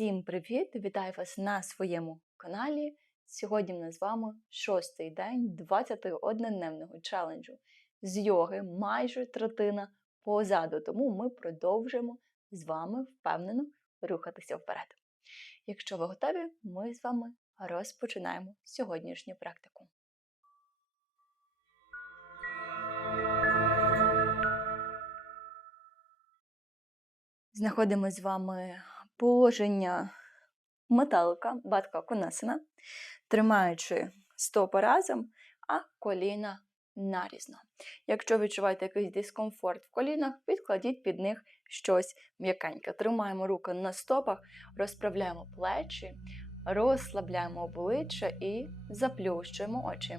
Всім привіт! Вітаю вас на своєму каналі. Сьогодні нас з вами шостий день 21-дневного челенджу з йоги, майже третина позаду. Тому ми продовжуємо з вами впевнено рухатися вперед. Якщо ви готові, ми з вами розпочинаємо сьогоднішню практику. Знаходимо з вами положення метелика, батка конесена, тримаючи стопи разом, а коліна нарізно. Якщо відчуваєте якийсь дискомфорт в колінах, підкладіть під них щось м'якеньке. Тримаємо руки на стопах, розправляємо плечі, розслабляємо обличчя і заплющуємо очі.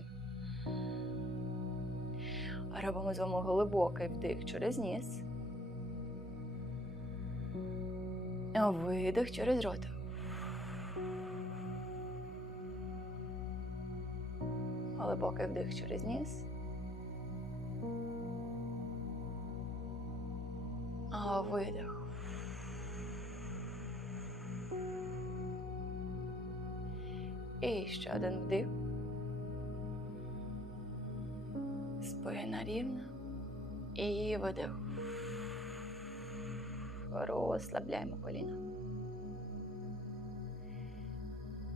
Робимо з вами глибокий вдих через ніс. Видих через рот. Глибокий вдих через ніс. А видих. І ще один вдих. Спина рівна. І видих. Розслабляємо коліна.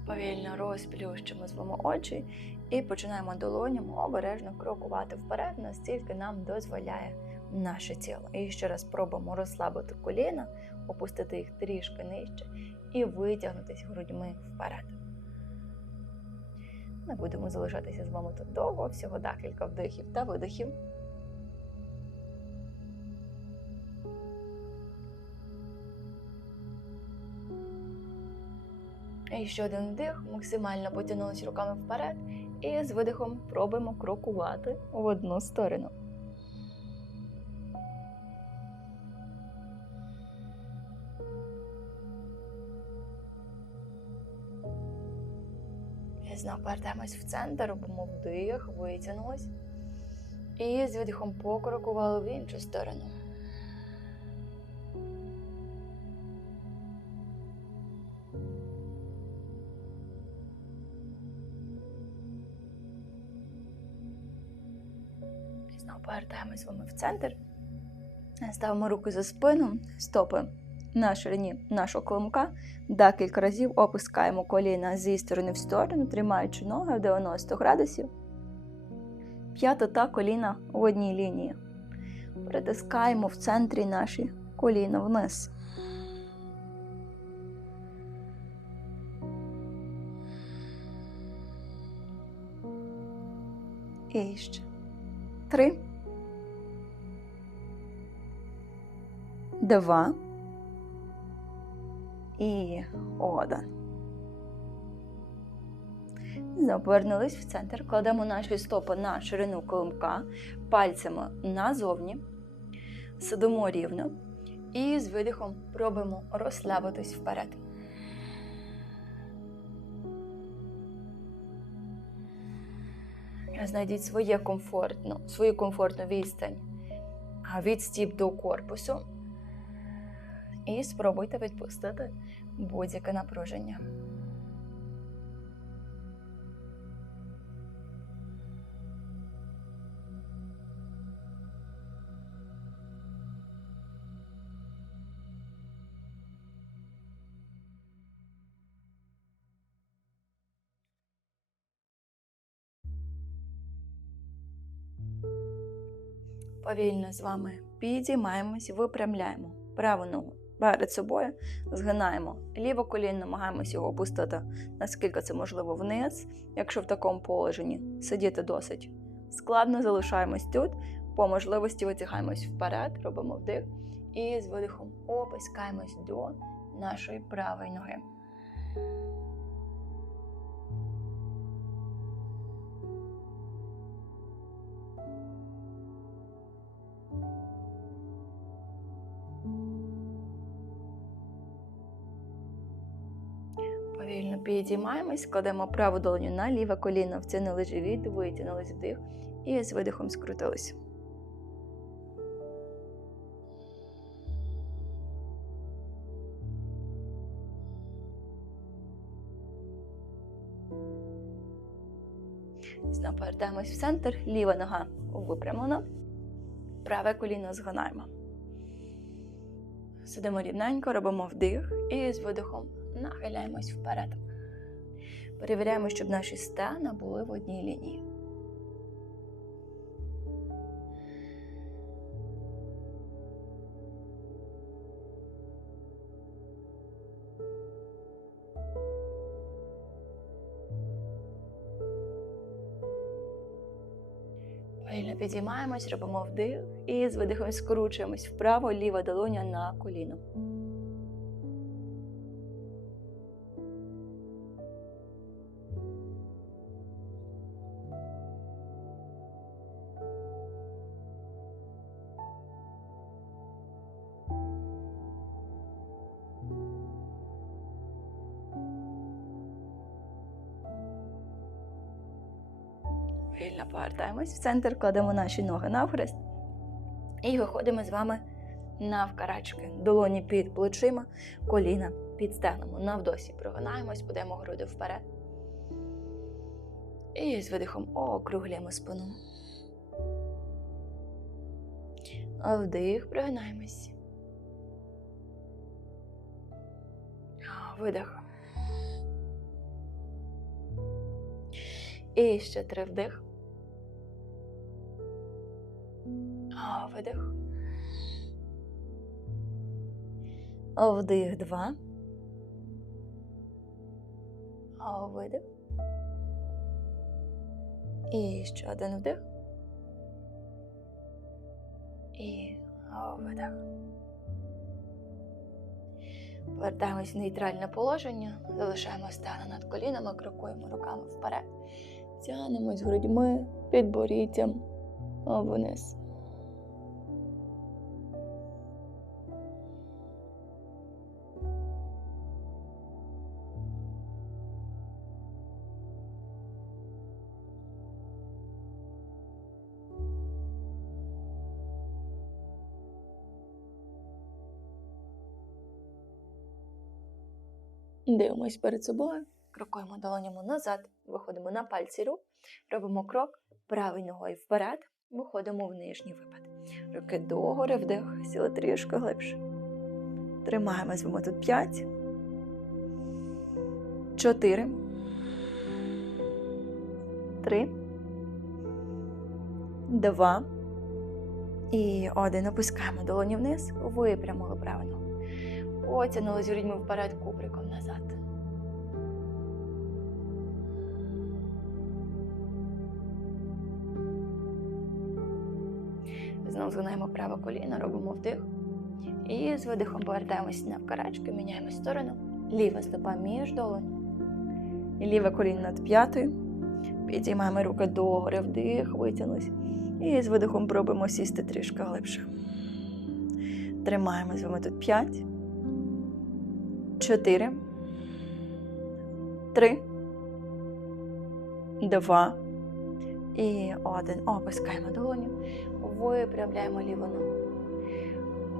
Повільно розплющимо з вами очі і починаємо долонями обережно крокувати вперед, настільки нам дозволяє наше тіло. І ще раз пробуємо розслабити коліна, опустити їх трішки нижче і витягнутися грудьми вперед. Не будемо залишатися з вами тут довго, всього декілька вдихів та видихів. І ще один вдих, максимально потягнулися руками вперед. І з видихом пробуємо крокувати в одну сторону. І знову повертаємось в центр, робимо вдих, витягнулись. І з видихом покрокували в іншу сторону. Повертаємось з вами в центр. Ставимо руки за спину, стопи на ширині нашого климка. Декілька разів опускаємо коліна зі сторони в сторону, тримаючи ноги в 90 градусів. П'ята та коліна в одній лінії. Притискаємо в центрі наші коліна вниз. І ще. Три. Два. І один. Повернулись в центр. Кладемо наші стопи на ширину коломка, пальцями назовні. Сидимо рівно. І з видихом пробуємо розслабитись вперед. Знайдіть своє комфортну, свою комфортну відстань від стіп до корпусу. І спробуйте відпустити будь-яке напруження. Повільно з вами підіймаємось, випрямляємо праву ногу перед собою, згинаємо ліве коліно, намагаємося його опустити, наскільки це можливо вниз. Якщо в такому положенні сидіти досить складно, залишаємось тут, по можливості витягаємось вперед, робимо вдих і з видихом опускаємось до нашої правої ноги. Підіймаємось, кладемо праву долоню на ліве коліно, втянули живіт, витягнулись вдих і з видихом скрутились. Знову повертаємось в центр, ліва нога випрямлена, праве коліно згинаємо. Сидимо рівненько, робимо вдих і з видихом нахиляємось вперед. Перевіряємо, щоб наші стегна були в одній лінії. Повільно підіймаємось, робимо вдих і з видихом скручуємось вправо, ліва долоня на коліно. Вільно повертаємось в центр, кладемо наші ноги навхрест і виходимо з вами навкарачки. Долоні під плечима, коліна під стегнемо. Навдосі прогинаємось, будемо груди вперед. І з видихом округлюємо спину. Вдих, пригинаємось. Видих. І ще три вдих. Видих. Вдих два. Видих. І ще один вдих. І видих. Повертаємось в нейтральне положення, залишаємо стегна над колінами, крокуємо руками вперед. Тянемось грудьми під боріттям вниз. Дивимось перед собою, крокуємо долонями назад, виходимо на пальці рук, робимо крок правою ногою вперед, виходимо в нижній випад. Руки догори, вдих, сіли трішки глибше. Тримаємо з вами тут 5, 4, 3, 2 і один. Опускаємо долоні вниз, випрямили праву з грудьми вперед кубриком назад. Знову згинаємо праве коліно, робимо вдих. І з видихом повертаємося на вкарачки, міняємо сторону. Ліва стопа між долонь. Ліве коліно над п'ятою. Підіймаємо руки догори, вдих, витягнулись. І з видихом пробуємо сісти трішки глибше. Тримаємо з вами тут 5. Чотири. Три. Два. І один. Опускаємо долоню. Випрямляємо ліву ногу.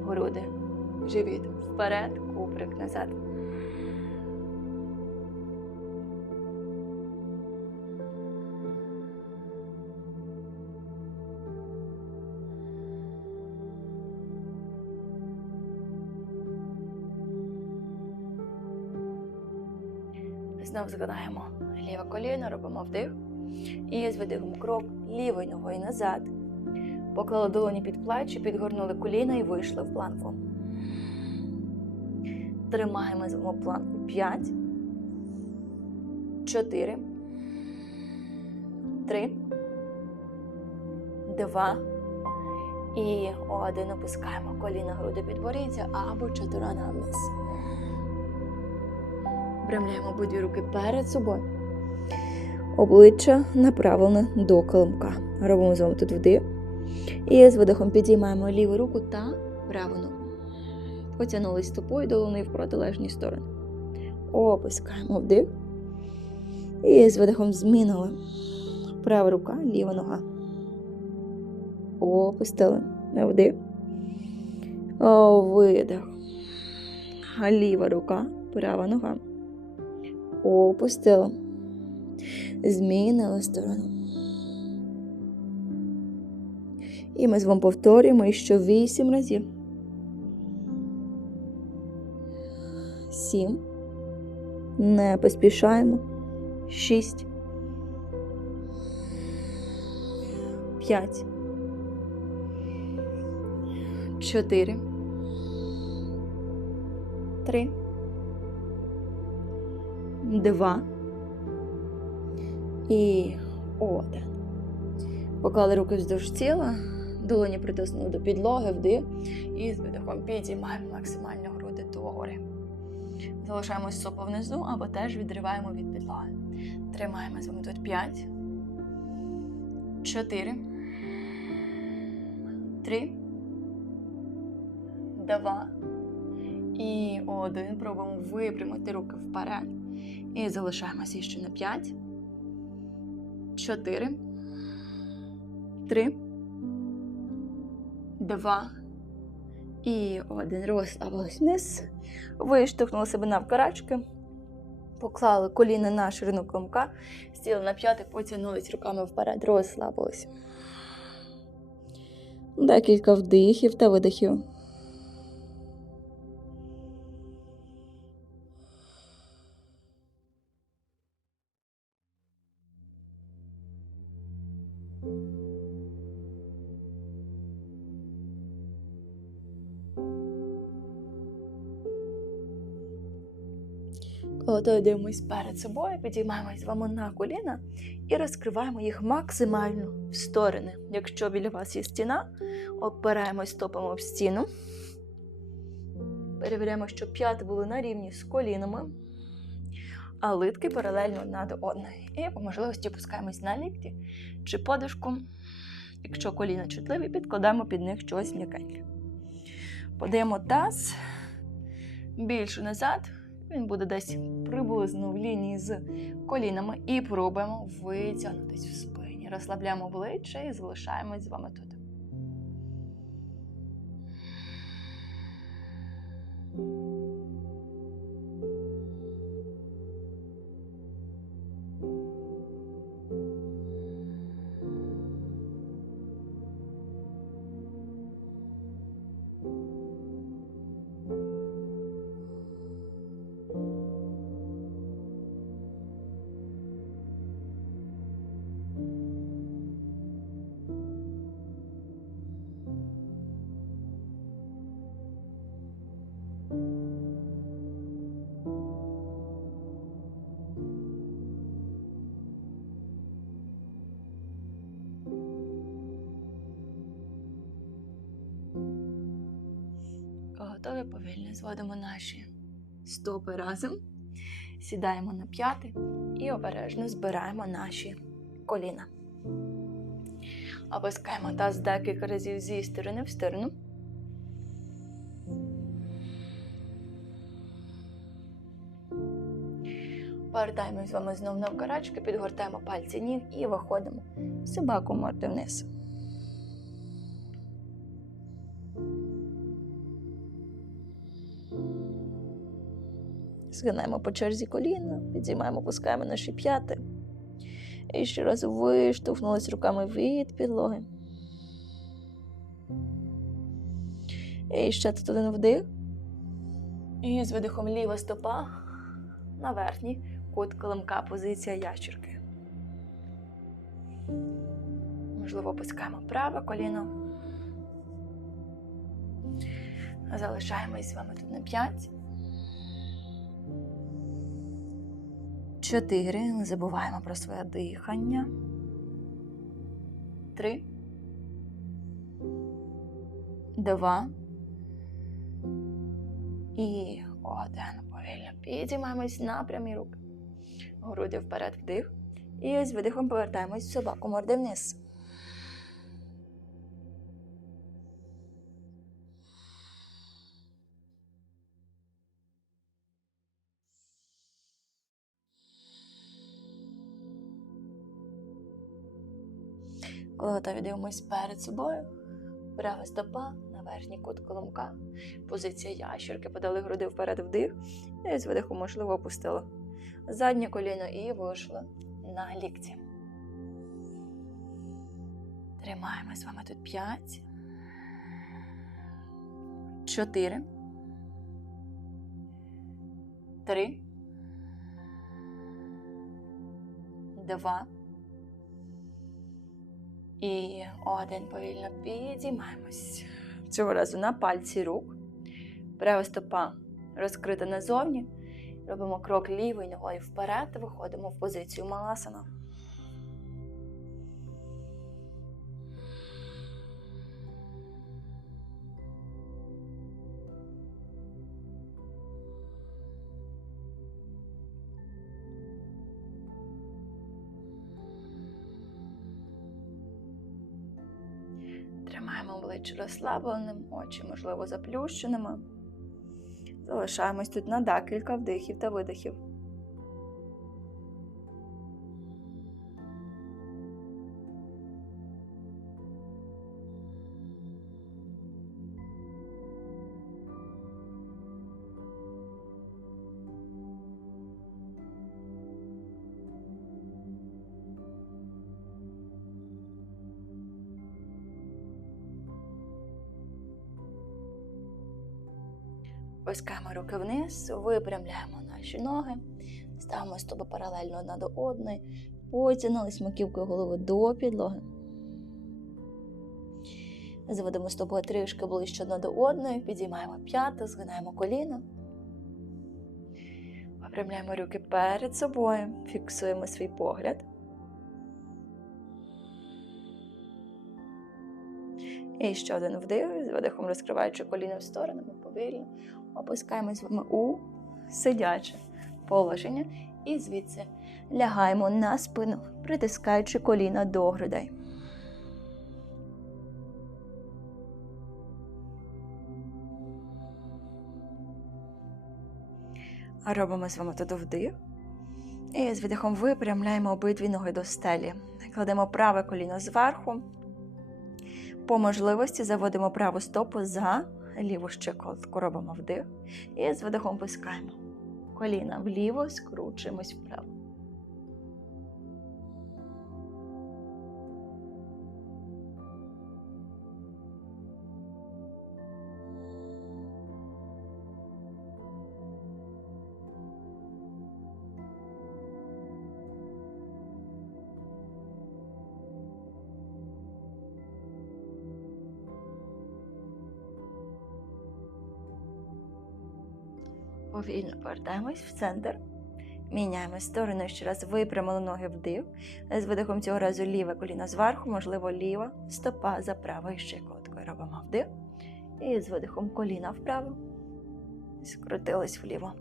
Груди. Живіт. Вперед. Куприк назад. Знов згадаємо ліве коліно, робимо вдих. І з видихом крок лівою ногою назад. Поклали долоні під плечі, підгорнули коліна і вийшли в планку. Тримаємо з планку 5, 4, 3, 2 і один. Опускаємо коліна, груди підборіться або чотирана вниз. Випрямляємо обидві руки перед собою. Обличчя направлене до килимка. Робимо з вами тут вдих. І з видихом підіймаємо ліву руку та праву ногу. Потягнулись стопою долоною в протилежні сторони. Опускаємо вдих. І з видихом змінили. Права рука, ліва нога. Опустили. Вдих. Видих. Ліва рука, права нога опустила, змінила сторону. І ми з вами повторюємо ще вісім разів. 7. Не поспішаємо. 6. 5. 4. 3. Два. І один. Поклали руки вздовж тіла, долоні притиснули до підлоги, вдих. І з видихом підіймаємо максимально груди догори. Залишаємо стопу внизу або теж відриваємо від підлоги. Тримаємо з вами тут 5, 4, 3, 2 і 1. Пробуємо випрямити руки вперед. І залишаємося ще на 5, 4, 3, 2 і один. Розслабились вниз. Виштовхнули себе навкарачки. Поклали коліна на ширину комка, сіли на п'яти, потягнулись руками вперед, розслабились. Декілька вдихів та видихів. Коли дивимось перед собою, підіймаємось вами на коліна і розкриваємо їх максимально в сторони. Якщо біля вас є стіна, опираємось стопами об стіну. Перевіряємо, щоб п'яти були на рівні з колінами, а литки паралельно одна до одної. І по можливості опускаємось на лікті чи подушку. Якщо коліна чутливі, підкладаємо під них щось м'якеньке. Подаємо таз більше назад. Він буде десь приблизно в лінії з колінами. І пробуємо витягнутись в спині. Розслабляємо обличчя і залишаємось з вами тут. Готові зводимо наші стопи разом, сідаємо на п'яти і обережно збираємо наші коліна. Опускаємо таз декілька разів зі сторони в сторону. Повертаємось з вами знову на вкарачки, підгортаємо пальці ніг і виходимо собаку морди вниз. Згинаємо по черзі коліна, підіймаємо, опускаємо наші п'яти. І ще раз виштовхнулись руками від підлоги. І ще тут один вдих. І з видихом ліва стопа на верхній кут килимка, позиція ящерки. Можливо, опускаємо праве коліно. Залишаємось з вами тут на 5. Чотири. Не забуваємо про своє дихання. Три. Два. І один. Повільно підіймаємось на прямі руки. Груди вперед вдих. І з видихом повертаємось в собаку морди вниз. Готові дивимось перед собою, права стопа на верхній кут коломка, позиція ящерки, подали груди вперед вдих, і з видиху, можливо, опустили заднє коліно і вийшли на лікті. Тримаємо з вами тут 5. 4. 3. 2. І один повільно підіймаємось. Цього разу на пальці рук. Права стопа розкрита назовні. Робимо крок лівою ногою вперед, виходимо в позицію маласана. Тримаємо обличчя розслабленим, очі, можливо, заплющеними. Залишаємось тут на декілька вдихів та видихів. Опускаємо руки вниз, випрямляємо наші ноги, ставимо стопи паралельно одна до одної, потягнулись маківкою голови до підлоги. Заведемо стопи трішки ближче одна до одної, підіймаємо п'яти, згинаємо коліна. Випрямляємо руки перед собою, фіксуємо свій погляд. І ще один вдих, з видихом розкриваючи коліна в сторону, ми повільно опускаємось з вами у сидяче положення і звідси лягаємо на спину, притискаючи коліна до грудей. Робимо з вами тут вдих. І з видихом випрямляємо обидві ноги до стелі. Кладемо праве коліно зверху. По можливості заводимо праву стопу за ліву щиколотку Робимо вдих. І з видихом пускаємо. Коліна вліво, скручуємось вправо. Повільно повертаємось в центр. Міняємо сторону, ще раз випрямили ноги вдив. З видихом цього разу ліве коліно зверху, можливо, ліва стопа за правою щекоткою. Робимо вдив. І з видихом коліна вправо. Скрутились вліво.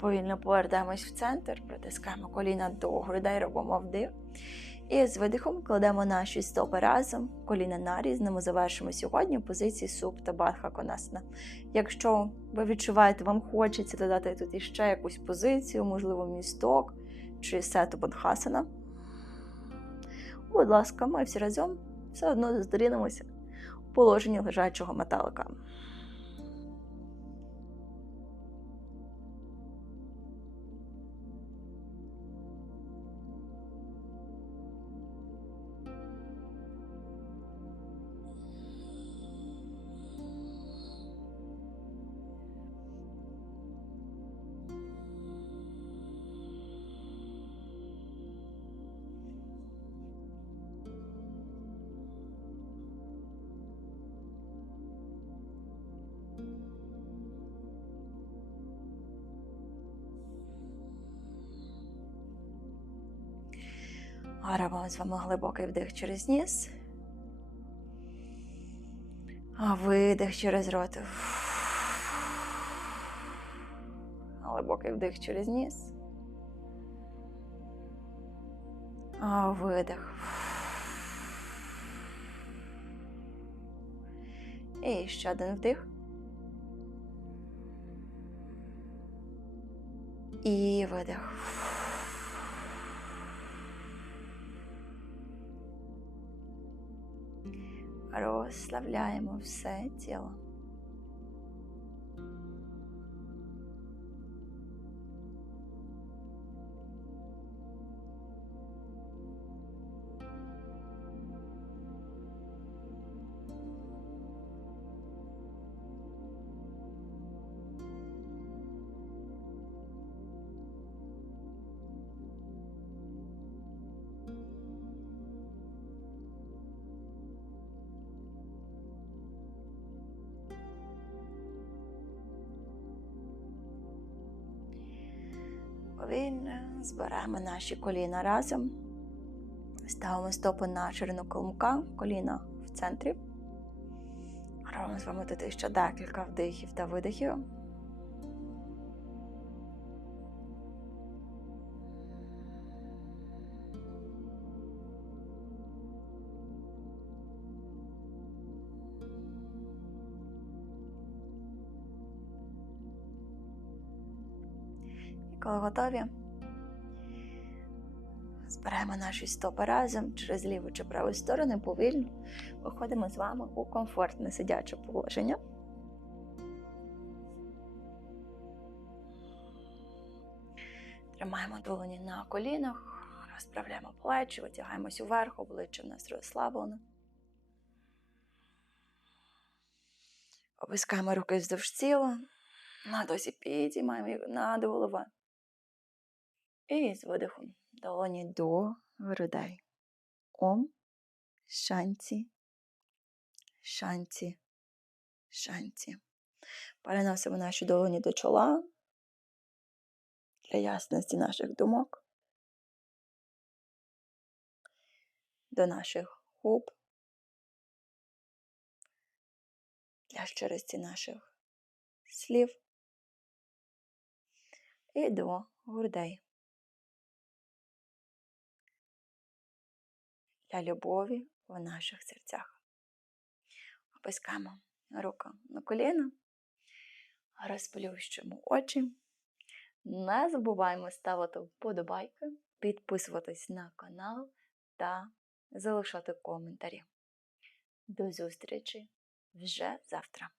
Повільно повертаємось в центр, притискаємо коліна до грудей, робимо вдих. І з видихом кладемо наші стопи разом, коліна нарізнемо, завершимо сьогодні позиції суп та бадха конасна. Якщо ви відчуваєте, вам хочеться додати тут іще якусь позицію, можливо, місток чи сету бадхасана, будь ласка, ми всі разом все одно зустрінемося в положенні лежачого металика. А робимо з вами глибокий вдих через ніс. А видих через рот. Глибокий вдих через ніс. А видих. І ще один вдих. І видих. Розслабляємо все тіло. Повільно збираємо наші коліна разом. Ставимо стопи на ширину колмука, коліна в центрі. Робимо з вами тут ще декілька вдихів та видихів. Готові, збираємо наші стопи разом через ліву чи праву сторону повільно. Виходимо з вами у комфортне сидяче положення. Тримаємо долоні на колінах, розправляємо плечі, витягаємось уверх, обличчя в нас розслаблено. Опускаємо руки вздовж тіла, на досі підіймаємо над головою. І з видихом долоні до грудей. Ом, шанці, шанці, шанці. Переносимо наші долоні до чола для ясності наших думок, до наших губ, для щирості наших слів. І до грудей. Для любові в наших серцях. Опускаємо руку на коліна, розплющуємо очі. Не забуваємо ставити вподобайки, підписуватись на канал та залишати коментарі. До зустрічі вже завтра!